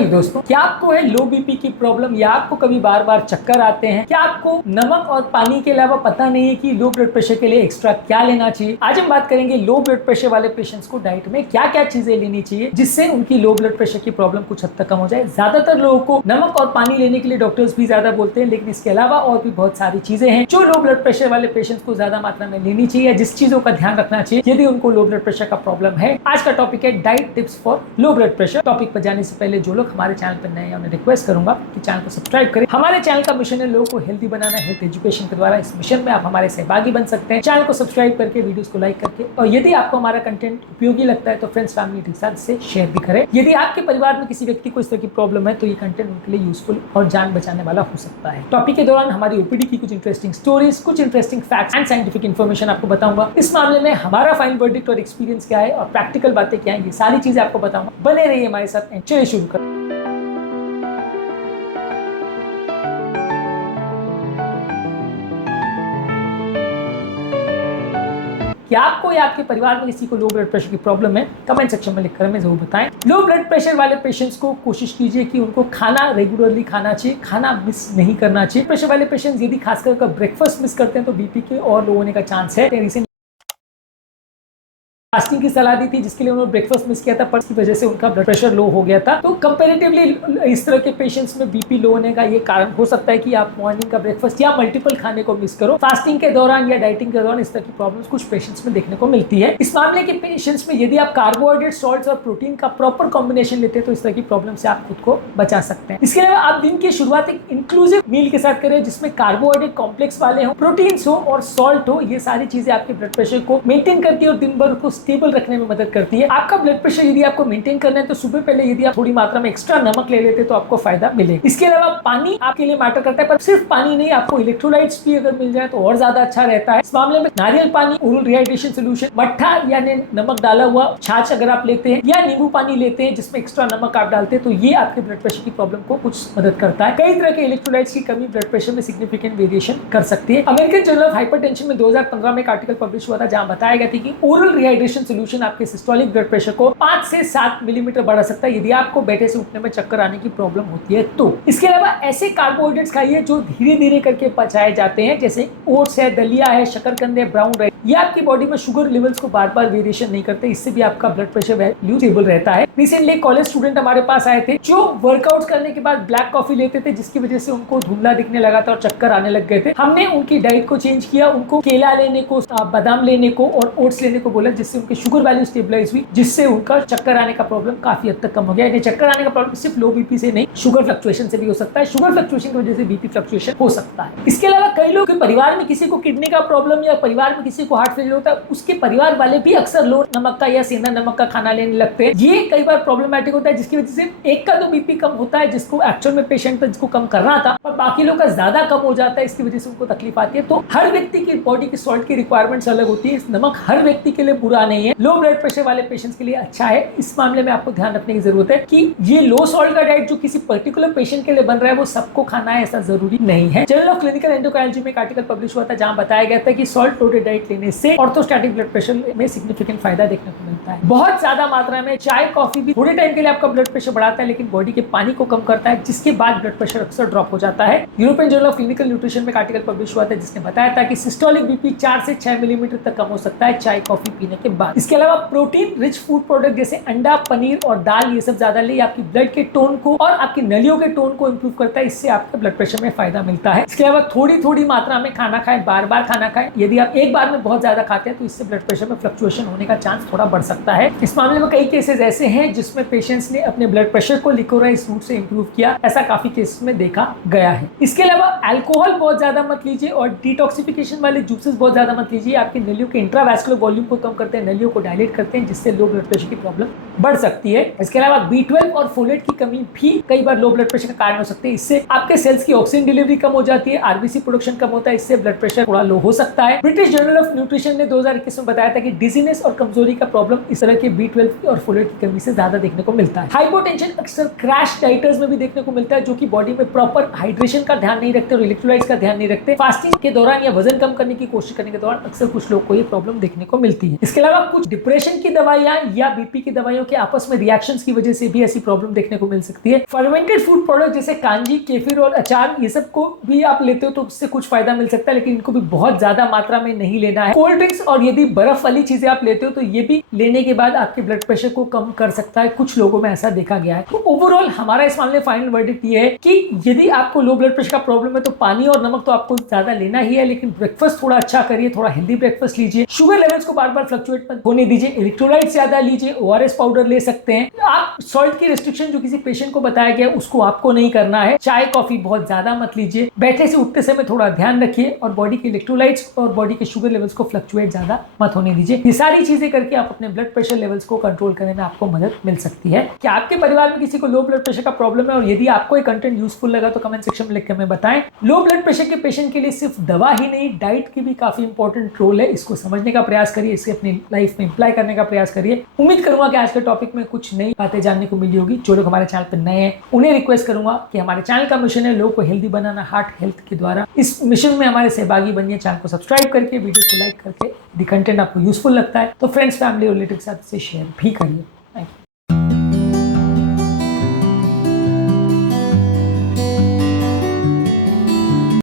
चलिए दोस्तों, क्या आपको है लो बीपी की प्रॉब्लम या आपको कभी बार बार चक्कर आते हैं? क्या आपको नमक और पानी के अलावा पता नहीं है कि लो ब्लड प्रेशर के लिए एक्स्ट्रा क्या लेना चाहिए? आज हम बात करेंगे लो ब्लड प्रेशर वाले पेशेंट्स को डाइट में क्या क्या चीजें लेनी चाहिए जिससे उनकी लो ब्लड प्रेशर की प्रॉब्लम कुछ हद तक कम हो जाए। ज्यादातर लोगों को नमक और पानी लेने के लिए डॉक्टर्स भी ज्यादा बोलते हैं, लेकिन इसके अलावा और भी बहुत सारी चीजें हैं जो लो ब्लड प्रेशर वाले पेशेंट्स को ज्यादा मात्रा में लेनी चाहिए, जिस चीजों का ध्यान रखना चाहिए यदि उनको लो ब्लड प्रेशर का प्रॉब्लम है। आज का टॉपिक है diet tips for low blood pressure. Topic पर जाने से पहले जो लोग हमारे चैनल पर नए हैं उन्हें रिक्वेस्ट करूंगा कि चैनल को सब्सक्राइब करें। हमारे चैनल का मिशन है लोगों को हेल्दी बनाना, हेल्थ एजुकेशन के द्वारा। इस मिशन में आप हमारे सहभागी बन सकते हैं चैनल को सब्सक्राइब करके, वीडियोस को लाइक करके, और यदि आपको हमारा कंटेंट उपयोगी लगता है तो फ्रेंड्स फैमिली के साथ से शेयर भी करें। यदि आपके परिवार में किसी व्यक्ति को इस तरह की प्रॉब्लम है तो ये कंटेंट उनके लिए यूजफुल और जान बचाने वाला हो सकता है। टॉपिक के दौरान हमारी ओपीडी की कुछ इंटरेस्टिंग स्टोरीज, कुछ interesting facts and scientific information आपको बताऊंगा। इस मामले में हमारा फाइन वर्डिक्ट और एक्सपीरियंस क्या है और प्रैक्टिकल बातें क्या है, ये सारी चीजें आपको बताऊंगा। बने रहिए हमारे साथ। चलिए शुरू करें। क्या आपको या आपके परिवार में किसी को लो ब्लड प्रेशर की प्रॉब्लम है? कमेंट सेक्शन में लिखकर हमें जरूर बताएं। लो ब्लड प्रेशर वाले पेशेंट्स को कोशिश कीजिए कि उनको खाना रेगुलरली खाना चाहिए, खाना मिस नहीं करना चाहिए। प्रेशर वाले पेशेंट्स यदि खासकर ब्रेकफास्ट मिस करते हैं तो बीपी के और लो होने का चांस है। रिसेंटली फास्टिंग की सलाह दी थी जिसके लिए उन्होंने ब्रेकफास्ट मिस किया था, पर इसकी वजह से उनका ब्लड प्रेशर लो हो गया था। तो कंपैरेटिवली इस तरह के पेशेंट्स में बीपी लो होने का ये कारण हो सकता है कि आप मॉर्निंग का ब्रेकफास्ट या मल्टीपल खाने को मिस करो। फास्टिंग के दौरान या डाइटिंग के दौरान इस तरह की प्रॉब्लम्स कुछ पेशेंट्स में देखने को मिलती है। इस मामले के पेशेंट्स में यदि आप कार्बोहाइड्रेट, सॉल्ट्स और प्रोटीन का प्रॉपर कॉम्बिनेशन लेते हैं तो इस तरह की प्रॉब्लम से आप खुद को बचा सकते हैं। इसके अलावा आप दिन की शुरुआत एक इंक्लूसिव मील के साथ करें जिसमें कार्बोहाइड्रेट कॉम्प्लेक्स वाले हो, प्रोटीन्स हो और सॉल्ट हो। ये सारी चीजें आपके ब्लड प्रेशर को मेंटेन करती है और दिन भर को स्टेबल रखने में मदद करती है। आपका ब्लड प्रेशर यदि आपको मेंटेन करना है तो सुबह पहले यदि आप थोड़ी मात्रा में एक्स्ट्रा नमक ले लेते तो आपको फायदा मिलेगा। इसके अलावा पानी आपके लिए मैटर करता है, पर सिर्फ पानी नहीं, आपको इलेक्ट्रोलाइट्स भी अगर मिल जाए तो और ज्यादा अच्छा रहता है। इस मामले में नारियल पानी, ओरल रिहाइड्रेशन सोल्यूशन, मट्ठा यानी नमक डाला हुआ छाछ अगर आप लेते हैं या नींबू पानी लेते हैं जिसमें एक्स्ट्रा नमक आप डालते हैं तो ये आपके ब्लड प्रेशर की प्रॉब्लम को कुछ मदद करता है। कई तरह के इलेक्ट्रोलाइट्स की कमी ब्लड प्रेशर में सिग्निफिकेंट वेरिएशन कर सकती है। अमेरिकन जर्नल ऑफ हाइपरटेंशन में 2015 में एक आर्टिकल पब्लिश हुआ था जहां बताया गया था कि ओरल रिहाइड्रेशन सोल्यूशन आपके सिस्टोलिक ब्लड प्रेशर को 5 से 7 मिलीमीटर बढ़ा सकता है यदि आपको बैठे से उठने में चक्कर आने की प्रॉब्लम होती है तो। इसके अलावा ऐसे कार्बोहाइड्रेट्स खाइए जो धीरे धीरे करके पचाए जाते हैं, जैसे ओट्स है, दलिया है, शकरकंद है, ब्राउन राइस। ये आपकी बॉडी में शुगर लेवल्स को बार बार वेरिएशन नहीं करते, इससे भी आपका ब्लड प्रेशर वैल्यू स्टेबल रहता है। रिसेंटली कॉलेज स्टूडेंट हमारे पास आए थे जो वर्कआउट करने के बाद ब्लैक कॉफी लेते थे जिसकी वजह से उनको धुंधला दिखने लगा था और चक्कर आने लग गए थे। हमने उनकी डाइट को चेंज किया, उनको केला लेने को, बादाम लेने को और ओट्स लेने को बोला, जिससे उनकी शुगर वैल्यू स्टेबलाइज हुई, जिससे उनका चक्कर आने का प्रॉब्लम काफी हद तक कम हो गया। यानी चक्कर आने का प्रॉब्लम सिर्फ लो बीपी से नहीं, शुगर फ्लक्चुएशन से भी हो सकता है। शुगर फ्लक्चुएशन की वजह से बीपी फ्लक्चुएशन हो सकता है। इसके अलावा कई लोग परिवार में किसी को किडनी का प्रॉब्लम या परिवार में किसी को हार्ट फेलियर होता है, उसके परिवार वाले भी अक्सर लो नमक का या सेंधा नमक का खाना लेने लगते हैं। ये कई बार प्रॉब्लमैटिक होता है जिसकी वजह से एक का तो बीपी कम होता है जिसको एक्चुअल में पेशेंट जिसको कम करना था, और बाकी लोग का ज्यादा कम हो जाता है, इसकी वजह से उनको तकलीफ आती है। तो हर व्यक्ति की बॉडी की सॉल्ट की रिक्वायरमेंट्स अलग होती है। नमक हर व्यक्ति के लिए बुरा नहीं है, लो ब्लड प्रेशर वाले पेशेंट्स के लिए अच्छा है। इस मामले में आपको ध्यान रखने की जरूरत है कि ये लो सॉल्ट का डाइट जो किसी पर्टिकुलर पेशेंट के लिए बन रहा है वो सबको खाना है ऐसा जरूरी नहीं है। जर्नल ऑफ क्लिनिकल एंडोक्राइनोलॉजी में एक आर्टिकल पब्लिश हुआ था जहां बताया गया था कि सॉल्ट लोडेड डाइट लेने से ऑर्थोस्टैटिक ब्लड प्रेशर में सिग्निफिकेंट फायदा देखने को मिलता है। बहुत ज्यादा मात्रा में चाय, कॉफी भी थोड़े टाइम के लिए आपका ब्लड प्रेशर बढ़ाता है लेकिन बॉडी के पानी को कम करता है, जिसके बाद ब्लड प्रेशर अक्सर ड्रॉप हो जाता है। European journal of clinical nutrition में एक आर्टिकल पब्लिश हुआ था जिसने बताया था कि सिस्टोलिक बीपी 4 से 6 मिलीमीटर तक कम हो सकता है चाय, कॉफी पीने के बाद। इसके अलावा प्रोटीन रिच फूड प्रोडक्ट जैसे अंडा, पनीर और दाल ये सब ज्यादा ले आपकी ब्लड के टोन को और आपकी नलियों के टोन को इंप्रूव करता है, इससे आपके ब्लड प्रेशर में फायदा मिलता है। इसके अलावा थोड़ी थोड़ी मात्रा में खाना खाएं, बार बार खाना खाएं। यदि आप एक बार में बहुत ज्यादा खाते हैं तो इससे ब्लड प्रेशर में फ्लक्चुएशन होने का चांस थोड़ा बढ़ सकता है। इस मामले में कई केसेस ऐसे हैं जिसमें पेशेंट्स ने अपने ब्लड प्रेशर को लिकोराइज फ्रूट से इंप्रूव किया, ऐसा काफी केसेस में देखा गया है। इसके अलावा अल्कोहल बहुत ज्यादा मत लीजिए और डिटॉक्सिफिकेशन वाले जूसेस बहुत ज्यादा मत लीजिए। आपकी नलियों के इंट्रावैस्कुलर वॉल्यूम को कम करते हैं, नलियों को डायलेट करते हैं, जिससे लो ब्लड प्रेशर की प्रॉब्लम बढ़ सकती है। इसके अलावा B12 और फोलेट की कमी भी कई बार लो ब्लड प्रेशर का कारण हो सकती है। इससे आपके सेल्स की ऑक्सीजन डिलीवरी कम हो जाती है, आरबीसी प्रोडक्शन कम होता है, इससे ब्लड प्रेशर थोड़ा लो हो सकता है। ब्रिटिश जर्नल ऑफ न्यूट्रिशन ने 2021 में बताया था कि डिजीनेस और कमजोरी का प्रॉब्लम इस तरह के B12 और फोलेट की कमी से ज्यादा देखने को मिलता है। हाइपोटेंशन अक्सर क्रैश डाइटर्स में भी देखने को मिलता है, जो कि बॉडी में प्रॉपर हाइड्रेशन का ध्यान नहीं रखते और इलेक्ट्रोलाइट्स का ध्यान नहीं रखते। फास्टिंग के दौरान या वजन कम करने की कोशिश करने के दौरान अक्सर कुछ लोग को ये प्रॉब्लम देखने को मिलती है। इसके अलावा कुछ डिप्रेशन की दवाइयां या बीपी की दवाइयों के आपस में रिएक्शंस की वजह से भी ऐसी प्रॉब्लम देखने को मिल सकती है। फर्मेंटेड फूड प्रोडक्ट जैसे कांजी, केफिर और अचार, ये सब को भी आप लेते हो तो उससे कुछ फायदा मिल सकता है, लेकिन इनको भी बहुत ज्यादा मात्रा में नहीं लेना है। कोल्ड ड्रिंक्स और यदि बर्फ वाली चीजें आप लेते हो तो ये भी लेने के बाद आपके ब्लड प्रेशर को कम कर सकता है। कुछ लोगों में ऐसा देखा गया है। तो ओवरऑल हमारा इस मामले में फाइनल वर्डिक्ट ये है कि यदि आपको लो ब्लड प्रेशर का प्रॉब्लम है तो पानी और नमक तो आपको ज्यादा लेना ही है, लेकिन ब्रेकफास्ट थोड़ा अच्छा करिए, थोड़ा हेल्दी ब्रेकफास्ट लीजिए, शुगर लेवल्स को बार बार फ्लक्चुएट मत होने दीजिए, इलेक्ट्रोलाइट ज्यादा लीजिए, ORS पाउडर ले सकते हैं। आप सॉल्ट की रिस्ट्रिक्शन जो किसी पेशेंट को बताया गया उसको आपको नहीं करना है। चाय कॉफी बहुत ज्यादा मत लीजिए, बैठे से उठते समय थोड़ा ध्यान रखिए और बॉडी के इलेक्ट्रोलाइट्स और बॉडी के शुगर लेवल्स को फ्लक्चुएट ज्यादा मत होने दीजिए। ये सारी चीजें करके आप अपने ब्लड प्रेशर लेवल्स को कंट्रोल करने में आपको मदद मिल सकती है। क्या आपके परिवार में किसी को लो ब्लड प्रेशर का प्रॉब्लम है और यदि आपको ये कंटेंट यूजफुल लगा तो कमेंट सेक्शन में लिख के हमें बताएं। लो ब्लड प्रेशर के पेशेंट के लिए सिर्फ दवा ही नहीं, डाइट की भी काफी इंपॉर्टेंट रोल है। इसको समझने का प्रयास करिए, इसे अपनी लाइफ में अप्लाई करने का प्रयास करिए। उम्मीद करूंगा कि आज के टॉपिक में कुछ नई बातें जानने को मिली होगी। जो लोग हमारे चैनल पर नए हैं उन्हें रिक्वेस्ट करूंगा कि हमारे चैनल का मिशन है लोगों को हेल्दी बनाना, हार्ट हेल्थ के द्वारा। इस मिशन में हमारे सहभागी बनिए। चैनल को सब्सक्राइब करके, वीडियो को लाइक करके, यदि कंटेंट आपको यूजफुल लगता है तो फ्रेंड्स, फैमिली और रिलेटिव के साथ इसे शेयर भी करिए।